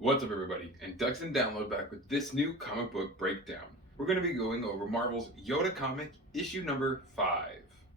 What's up, everybody? And Ducks and Download back with this new comic book breakdown. We're going to be going over Marvel's Yoda comic, issue number 5.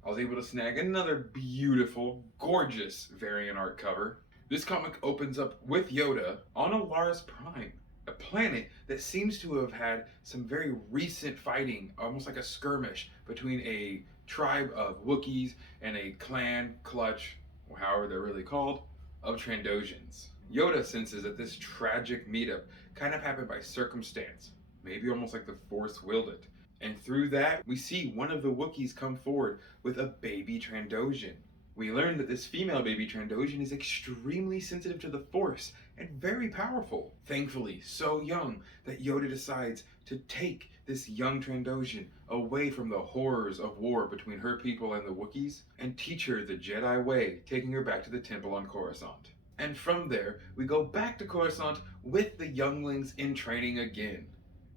I was able to snag another beautiful, gorgeous variant art cover. This comic opens up with Yoda on Alaris Prime, a planet that seems to have had some very recent fighting, almost like a skirmish between a tribe of Wookiees and a clan, clutch, or however they're really called, of Trandoshan's. Yoda senses that this tragic meetup kind of happened by circumstance, maybe almost like the Force willed it. And through that, we see one of the Wookiees come forward with a baby Trandoshan. We learn that this female baby Trandoshan is extremely sensitive to the Force and very powerful. Thankfully, so young that Yoda decides to take this young Trandoshan away from the horrors of war between her people and the Wookiees and teach her the Jedi way, taking her back to the temple on Coruscant. And from there, we go back to Coruscant with the younglings in training again.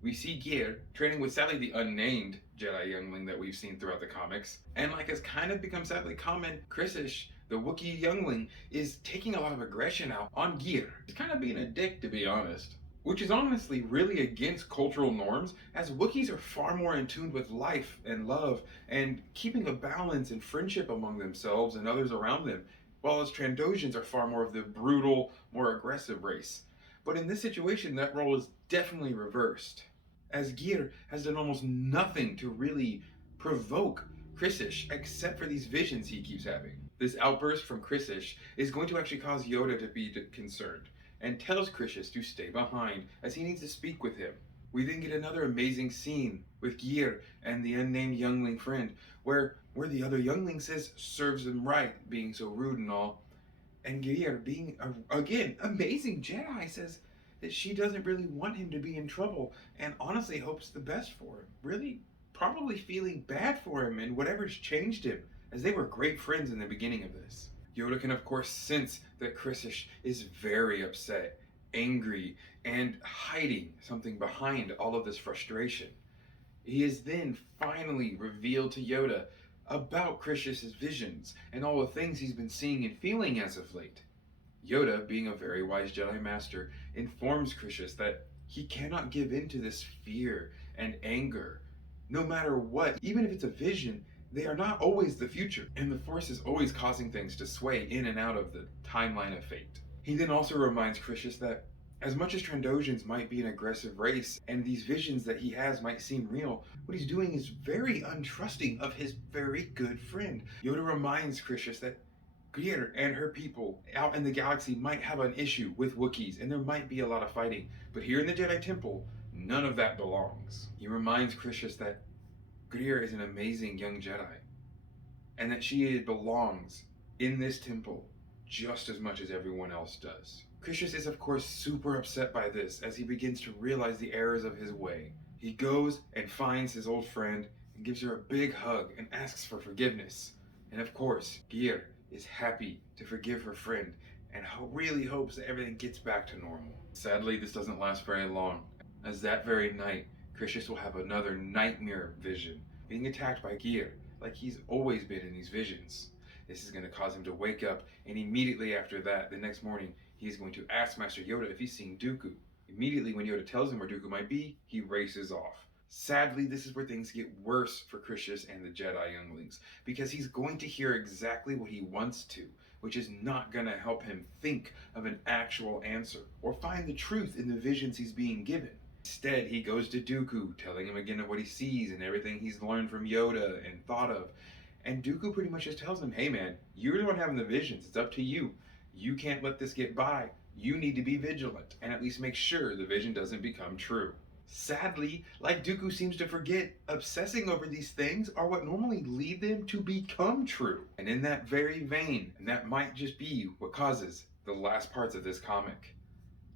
We see Gear training with sadly the unnamed Jedi youngling that we've seen throughout the comics. And like has kind of become sadly common, Chrisish, the Wookiee youngling, is taking a lot of aggression out on Gear. He's kind of being a dick, to be honest. Which is honestly really against cultural norms, as Wookiees are far more in tune with life and love and keeping a balance and friendship among themselves and others around them, while as Trandoshans are far more of the brutal, more aggressive race. But in this situation, that role is definitely reversed, as Gear has done almost nothing to really provoke Chrisish except for these visions he keeps having. This outburst from Chrisish is going to actually cause Yoda to be concerned, and tells Chrisish to stay behind as he needs to speak with him. We then get another amazing scene with Gear and the unnamed youngling friend, where the other youngling says serves him right, being so rude and all. And Gear, being again amazing Jedi, says that she doesn't really want him to be in trouble and honestly hopes the best for him. Really, probably feeling bad for him and whatever's changed him, as they were great friends in the beginning of this. Yoda can of course sense that Chrisish is very upset, angry, and hiding something behind all of this frustration. He is then finally revealed to Yoda about Chrisish's visions and all the things he's been seeing and feeling as of late. Yoda, being a very wise Jedi Master, informs Chrisish that he cannot give in to this fear and anger. No matter what, even if it's a vision, they are not always the future, and the Force is always causing things to sway in and out of the timeline of fate. He then also reminds Chrisish that as much as Trandoshans might be an aggressive race, and these visions that he has might seem real, what he's doing is very untrusting of his very good friend. Yoda reminds Chrisish that Greer and her people out in the galaxy might have an issue with Wookiees, and there might be a lot of fighting, but here in the Jedi Temple, none of that belongs. He reminds Chrisish that Greer is an amazing young Jedi, and that she belongs in this temple just as much as everyone else does. Chrisish is of course super upset by this as he begins to realize the errors of his way. He goes and finds his old friend and gives her a big hug and asks for forgiveness. And of course, Gear is happy to forgive her friend and really hopes that everything gets back to normal. Sadly, this doesn't last very long, as that very night, Chrisish will have another nightmare vision, being attacked by Gear, like he's always been in these visions. This is going to cause him to wake up, and immediately after that, the next morning, he's going to ask Master Yoda if he's seen Dooku. Immediately when Yoda tells him where Dooku might be, he races off. Sadly, this is where things get worse for Chrisish and the Jedi younglings, because he's going to hear exactly what he wants to, which is not going to help him think of an actual answer, or find the truth in the visions he's being given. Instead, he goes to Dooku, telling him again of what he sees and everything he's learned from Yoda and thought of. And Dooku pretty much just tells him, hey man, you're the one having the visions, it's up to you. You can't let this get by. You need to be vigilant and at least make sure the vision doesn't become true. Sadly, like Dooku seems to forget, obsessing over these things are what normally lead them to become true. And in that very vein, and that might just be what causes the last parts of this comic.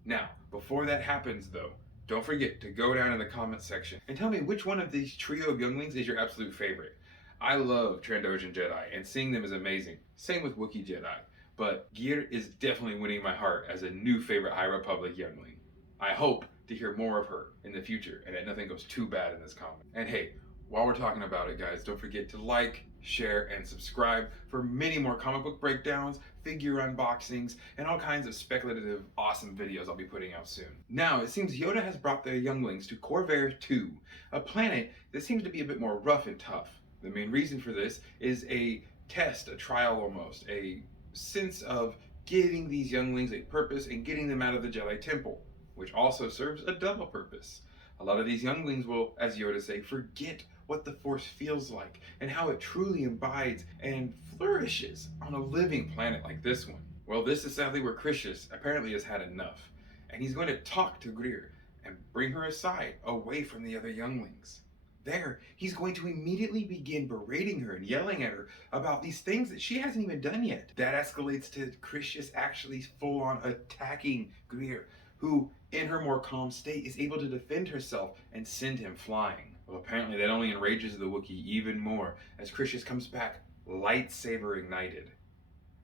Now, before that happens though, don't forget to go down in the comments section and tell me which one of these trio of younglings is your absolute favorite. I love Trandoshan Jedi, and seeing them is amazing. Same with Wookiee Jedi. But Gear is definitely winning my heart as a new favorite High Republic youngling. I hope to hear more of her in the future, and that nothing goes too bad in this comic. And hey, while we're talking about it, guys, don't forget to like, share, and subscribe for many more comic book breakdowns, figure unboxings, and all kinds of speculative, awesome videos I'll be putting out soon. Now, it seems Yoda has brought their younglings to Corvair 2, a planet that seems to be a bit more rough and tough. The main reason for this is a test, a trial almost, a sense of giving these younglings a purpose and getting them out of the Jedi Temple, which also serves a double purpose. A lot of these younglings will, as Yoda say, forget what the Force feels like and how it truly abides and flourishes on a living planet like this one. Well, this is sadly where Criscius apparently has had enough, and he's going to talk to Greer and bring her aside, away from the other younglings. There, he's going to immediately begin berating her and yelling at her about these things that she hasn't even done yet. That escalates to Criscius actually full on attacking Greer, who, in her more calm state, is able to defend herself and send him flying. Well, apparently that only enrages the Wookiee even more as Criscius comes back, lightsaber ignited.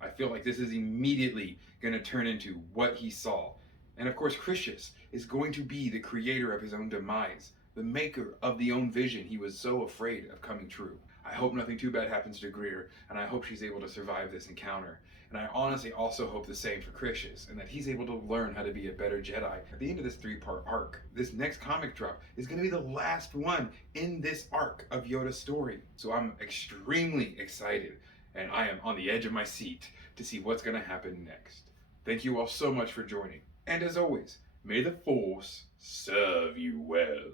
I feel like this is immediately going to turn into what he saw. And of course, Criscius is going to be the creator of his own demise, the maker of the own vision he was so afraid of coming true. I hope nothing too bad happens to Greer, and I hope she's able to survive this encounter. And I honestly also hope the same for Criscius, and that he's able to learn how to be a better Jedi at the end of this 3-part arc. This next comic drop is going to be the last one in this arc of Yoda's story. So I'm extremely excited, and I am on the edge of my seat to see what's going to happen next. Thank you all so much for joining. And as always, may the Force serve you well.